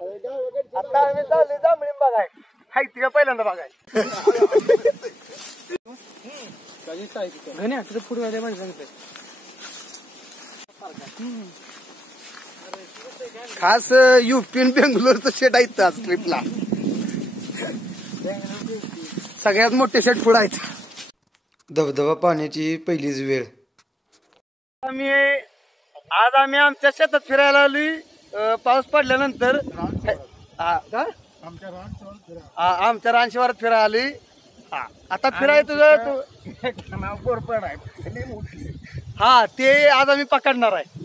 आता आम्ही चालले जांभळी बघाय हाय तिला पहिल्यांदा बघाय घण्या तुझं पुढे आले म्हणजे सांगतोय खास युपी आणि बेंगलोरचं शेट आहेत आज ट्रिपला सगळ्यात मोठे शेट पुढे आहेत धबधबा पाण्याची पहिलीच वेळ आज आम्ही आमच्या शेतात फिरायला आलोय पाऊस पडल्यानंतर आमच्या रान शिवारात फिरायला आलोय आता फिराय तुझं कोरपड आहे हा ते आज आम्ही पकडणार आहे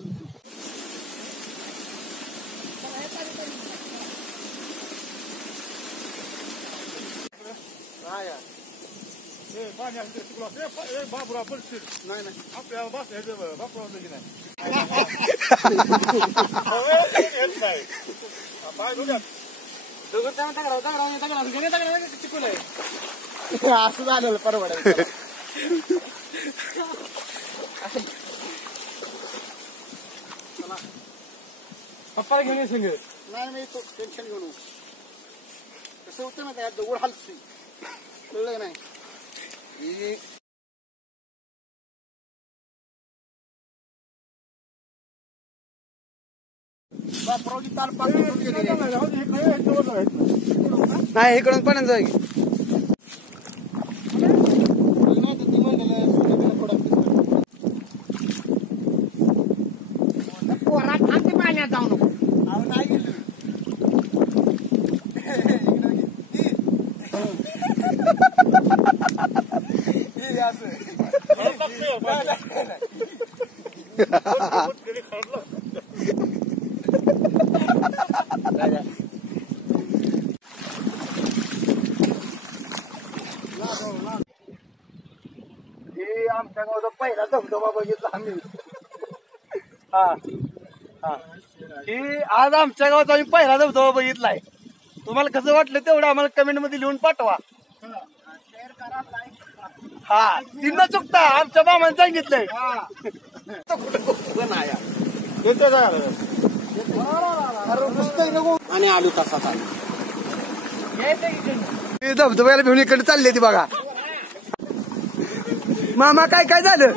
बाबुराव पडशील नाही नाही आपल्याला बसायचं बाबुराव नाही असं झालं परवडायचं पप्पाला घेऊन सांग नाही मी तो टेन्शन घेऊ नको कसं होतं ना त्या दगड हलती कळलं नाही बापरावची ताल नाही इकडून पण जाईल पाण्यात जाऊ नको नाही गेलो आमच्या गावचा पहिला धबधबा बघितला आम्ही आज आमच्या गावात आम्ही पहिला धबधबा बघितलाय तुम्हाला कसं वाटलं तेवढं आम्हाला कमेंट मध्ये लिहून पाठवा हा तीन चुकता आमच्या मामाने सांगितलंय आणि आलू तासात धबधब्याला घेऊन इकडे चालले ती बघा मामा काय काय झालं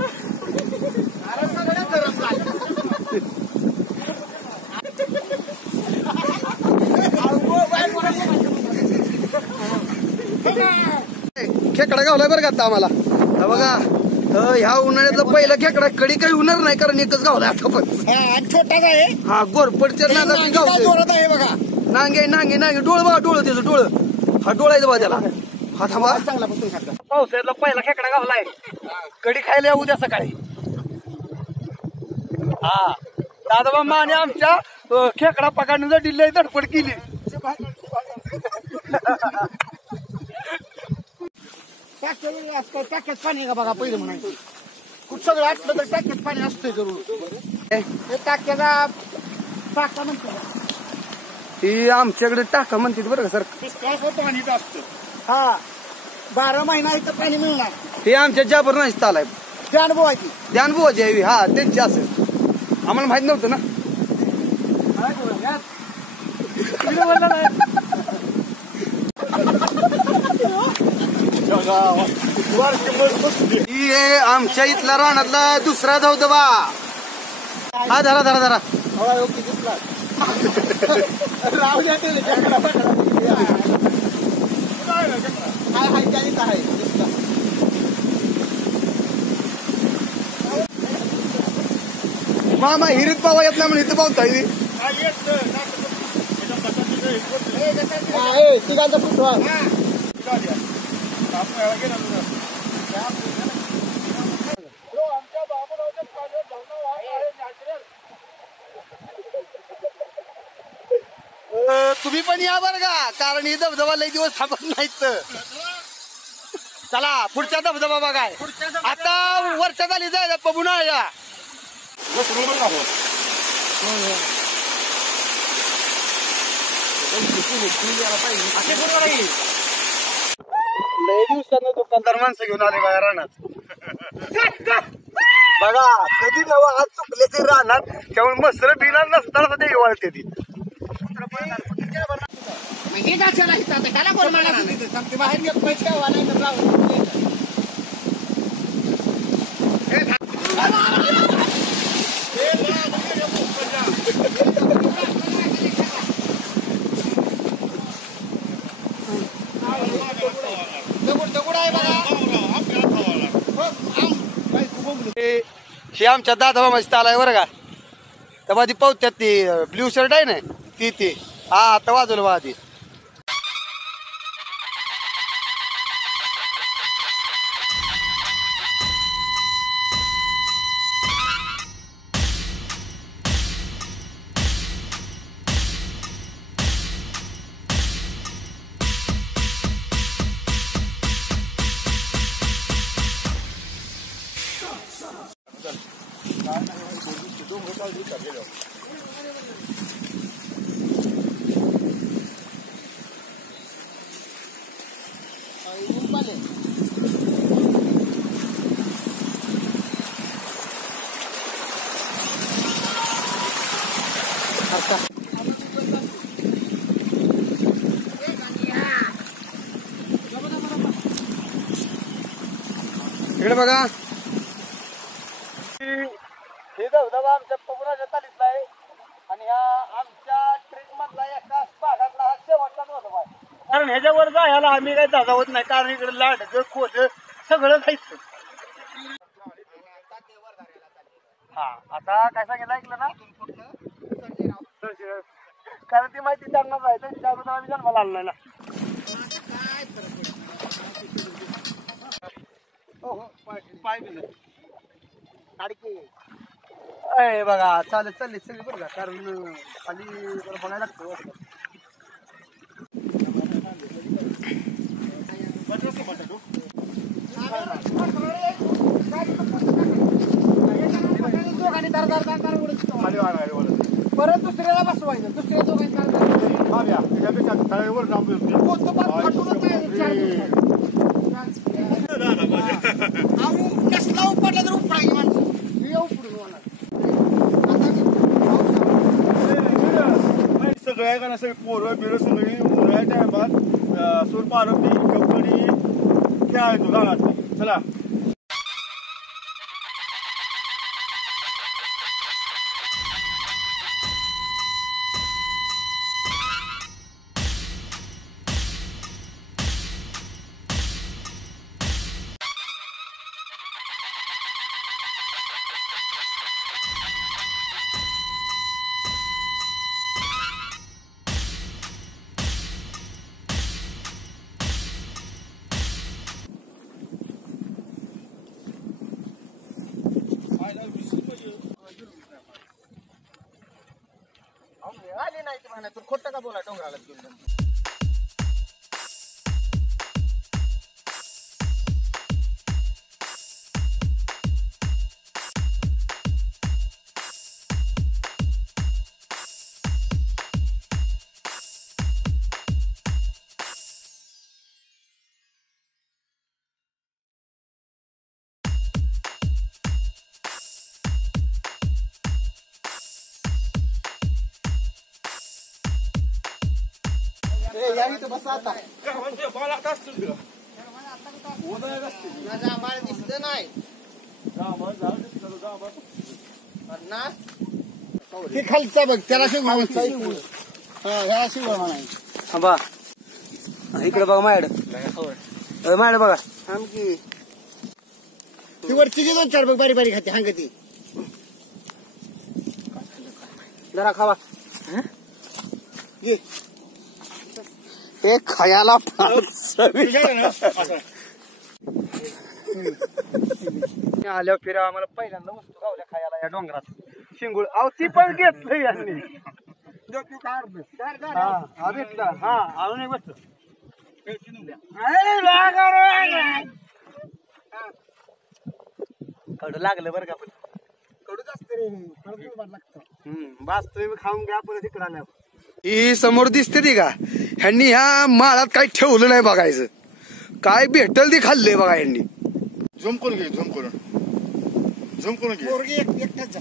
खेकडा गावलाय बरं का आता आम्हाला बघा ह्या उन्हाळ्यातलं पहिलं खेकडा कडी काही होणार नाही कारण एकच गावलाय आता पण छोटाच आहे हा गोरपडच्या नागात गावत आहे बघा नांगे नांगे नांगे डोळ बघा डोळ त्याचं डोळ हा डोळायचं बघा त्याला हा थांबा चांगला बसून खाता पावसाळ्यातला पहिला खेकडा गावलाय कडी खायला उद्या सकाळी हा दादा माने आमच्या खेकडा पकडण्याचा डिल्ले धडपड केली टाक्यात पाणी का बघा पहिलं म्हणायचं खूप सगळं असलं तर टाक्यात पाणी असतंय जरूर टाक्याचा टाका म्हणतो ती आमच्याकडे टाका म्हणते बरं का सर पाणी असतं हा 12 महिना इथं पाणी मिळणार ते आमच्या जाबर नाही चालाय ध्यानबुवाची ध्यानबुवाची आहे हा त्यांची असेल आम्हाला माहित नव्हतं ना आमच्या इथला रानातला दुसरा धबधबा हा धरा धरा धरा मामा हिरीत पावा येत नाही म्हणून इथं पावता तिघांचा पुतळा तुम्ही पण या बरं का कारण ही धबधबा लई दिवस थांबत नाहीत चला पुढच्या धबधबा बघाय आता वर्षात आली जायला बघून या लय दिवसानं दुकानदार माणसं घेऊन आले बघा रानात बघा कधी नवा हात चुकले ते रानात त्यामुळे मसर बिना नसताना ते वाळते ती हे जायचं नाही आता त्याला कोण म्हणणार नाही बाहेर गेलो पैसे हवा नाही तर लावून दगड आहे बघा हे आमच्या दादा मामाची ताल आहे बरं का. तेव्हा ती पावत्यात ती ब्ल्यू शर्ट आहे ना ती हा आता वाजवलं बघा ती. इकडे बघा हे धबधबा आमच्या पवनाच्या तालीतला आहे आणि ह्या आमच्या ट्रेक मधला एका भागातला हा शेवटचा धबधबा आहे. कारण ह्याच्यावर जायला आम्ही काही धाजावत नाही कारण इकडे लाट खोज सगळं जायचं. हा आता काय सांगितलं ऐकलं ना कारण ती माहिती त्यांनाच आहे त्यांच्या अगोदर आम्ही जन्माला आलो नाही ना. पाय गेलं अय बघा चालत चालली सगळी बरं का कारण खाली बघायला लागतो. परत दुसऱ्याला बसवायचं दुसऱ्या दोघांनी कसला उपडला तर उपडायची माणसं सगळं आहे का ना सगळी पोरं बिरं सगळी उन्हाळ्या टायमात सूर पारंबी कबड्डी खेळायचो गावात. चला आले नाही ते म्हणा तू खोटं का बोला डोंगराला घेऊन जांभाळ दिसलं नाही ते खालचा बघ त्याला शिवळ म्हणायचं. बा इकडे बघा माझ्याकडे बघा आमची ती वरची जी 2-4 बघ बारी बारी खाते हांगती जरा खावा. ये हे खायला आल्यावर फिरा आम्हाला पहिल्यांदा वस्तू गावल्या खायला या डोंगरात शिंगूळ अहो ती पण घेतलं यांनी हा भेटला हा अजून एक वस्तू कडू लागलं बरं का पण कडूच असते रे लागतं बास तुम्ही खाऊन घ्या परत इकडे आल्यावर. ही समोर दिसते ती का ह्यांनी ह्या माळात काही ठेवलं नाही बघायचं काय भेटल ती खाल्लंय बघा ह्यांनी. झूम करून घे झूम करून घे. एकटाच जा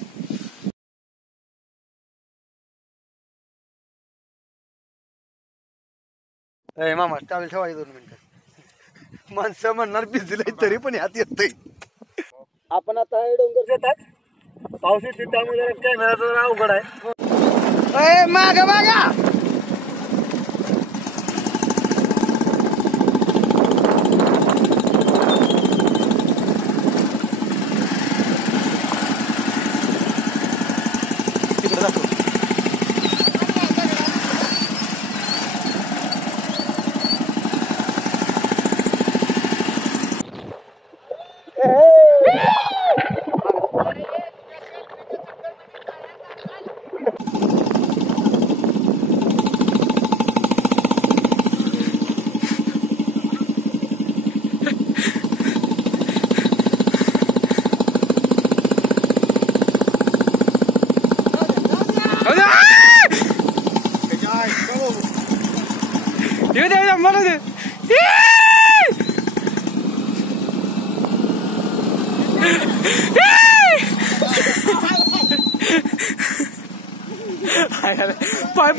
ए मामा चालेल ठेवा 2 मिनिटं. माणसं म्हणणार भिजलंय तरी पण ह्यात येतंय. आपण आता हे डोंगर शेतात पाऊस येते त्यामुळे जरा कॅमेराचं जरा अवघड आहे. ए माग मागा तिकडे जातो. मला दे. पाय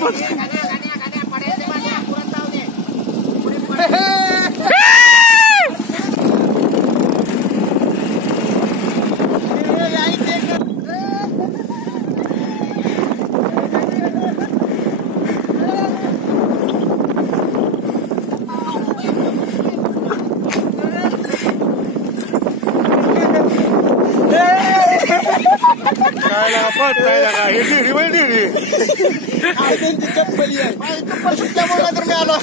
चप्पल सुटल्या बोलला तर मी आलो.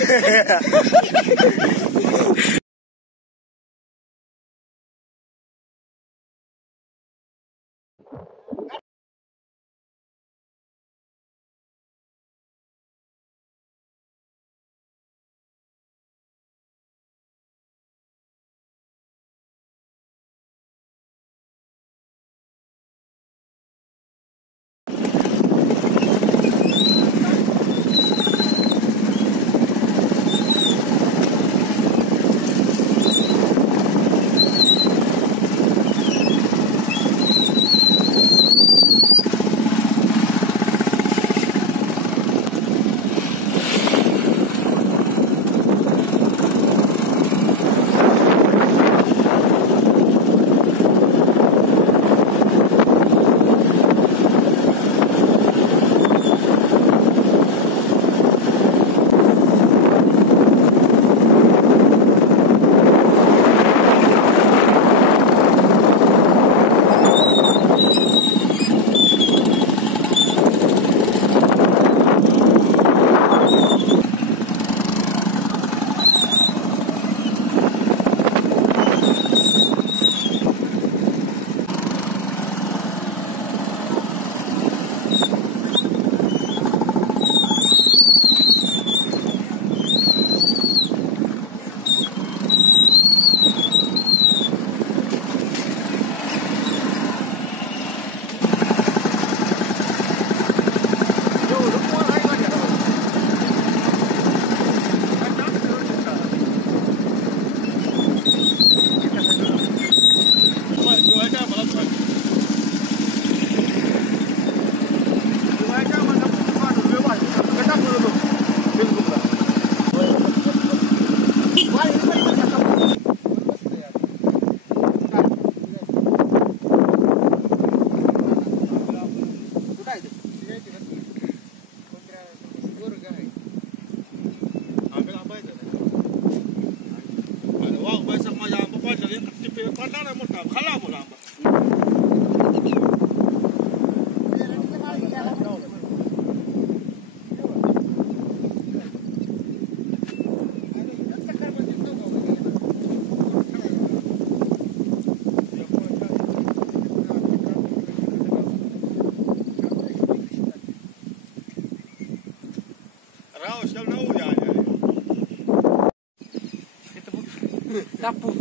टापू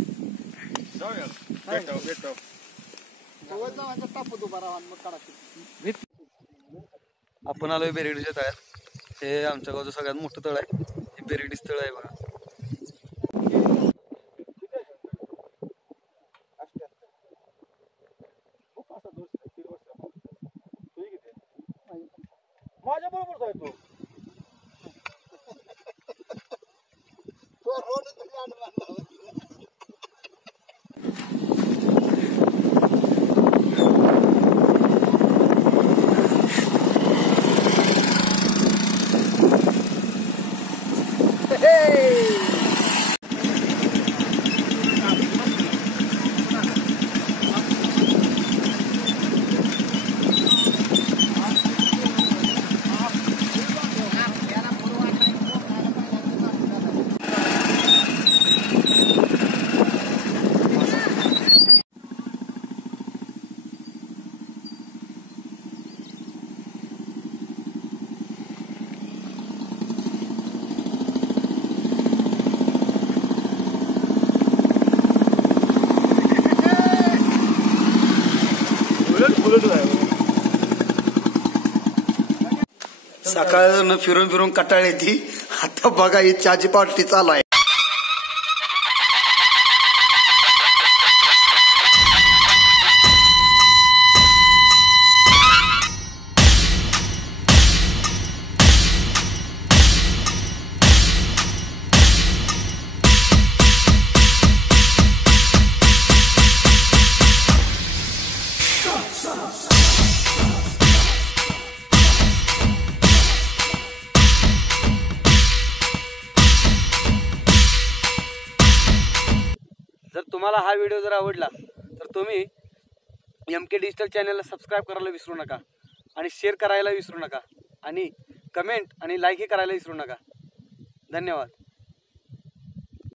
आपण आलोय बेरडीच्या तळ्यात. हे आमच्या गावचं सगळ्यात मोठं तळ आहे. हे बेरडीच तळ आहे बघा. माझ्या बरोबर आहे तू. सकाळ फिरून फिरून कटाळ येते. आता बघा ही चहाची पार्टी चालू आहे. जर तुम्हाला हा व्हिडिओ जर आवडला तर तुम्ही MK डिजिटल चॅनलला सबस्क्राईब करायला विसरू नका आणि शेअर करायला विसरू नका आणि कमेंट आणि लाईकही करायला विसरू नका. धन्यवाद.